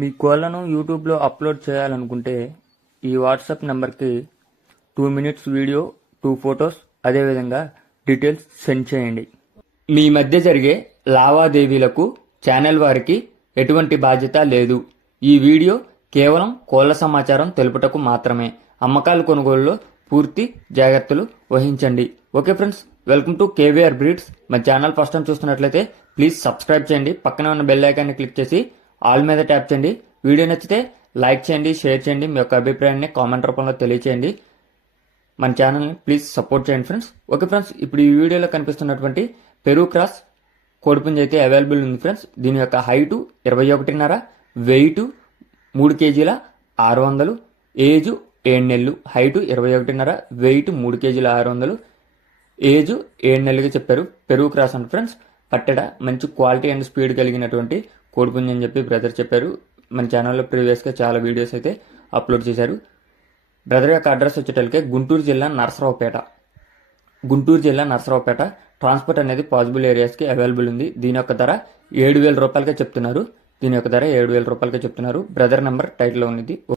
మీ కోళ్లను యూట్యూబ్లో అప్లోడ్ చేయాలనుకుంటే ఈ వాట్సాప్ నెంబర్కి 2 మినిట్స్ వీడియో, 2 ఫొటోస్, అదేవిధంగా డీటెయిల్స్ సెండ్ చేయండి. మీ మధ్య జరిగే లావాదేవీలకు ఛానల్ వారికి ఎటువంటి బాధ్యత లేదు. ఈ వీడియో కేవలం కోళ్ల సమాచారం తెలుపుటకు మాత్రమే. అమ్మకాలు కొనుగోలులో పూర్తి జాగ్రత్తలు వహించండి. Okay friends, welcome to KVR breeds. మా ఛానల్ ఫస్ట్ టైం చూస్తున్నట్లయితే ప్లీజ్ సబ్స్క్రైబ్ చేయండి. పక్కనే ఉన్న బెల్ ఐకాన్ని క్లిక్ చేసి ఆల్ మీద ట్యాప్ చేయండి. వీడియో నచ్చితే లైక్ చేయండి, షేర్ చేయండి. మీ యొక్క అభిప్రాయాన్ని కామెంట్ రూపంలో తెలియచేయండి. మన ఛానల్ని ప్లీజ్ సపోర్ట్ చేయండి ఫ్రెండ్స్. ఓకే ఫ్రెండ్స్, ఇప్పుడు ఈ వీడియోలో కనిపిస్తున్నటువంటి పెరూ క్రాస్ కోడిపుంజ అయితే అవైలబుల్ ఉంది ఫ్రెండ్స్. దీని యొక్క హైటు 21.5, వెయిట్ 3 కేజీల 600, ఏజ్ 7 నెలలు. హైటు 21.5, వెయిట్ 3 కేజీల 600, ఏజ్ 7 నెలలుగా చెప్పారు. పెరూ క్రాస్ అండ్ ఫ్రెండ్స్, పట్టెడ మంచి క్వాలిటీ అండ్ స్పీడ్ కలిగినటువంటి కోడిపుంజ అని చెప్పి బ్రదర్ చెప్పారు. మన ఛానల్లో ప్రీవియస్గా చాలా వీడియోస్ అయితే అప్లోడ్ చేశారు. బ్రదర్ యొక్క అడ్రస్ వచ్చేటప్పటికే గుంటూరు జిల్లా నరసరావుపేట. ట్రాన్స్పోర్ట్ అనేది పాసిబుల్ ఏరియాస్కి అవైలబుల్ ఉంది. దీని యొక్క ధర 7,000 రూపాయలకే చెప్తున్నారు. బ్రదర్ నెంబర్ టైటిల్లో ఉంది.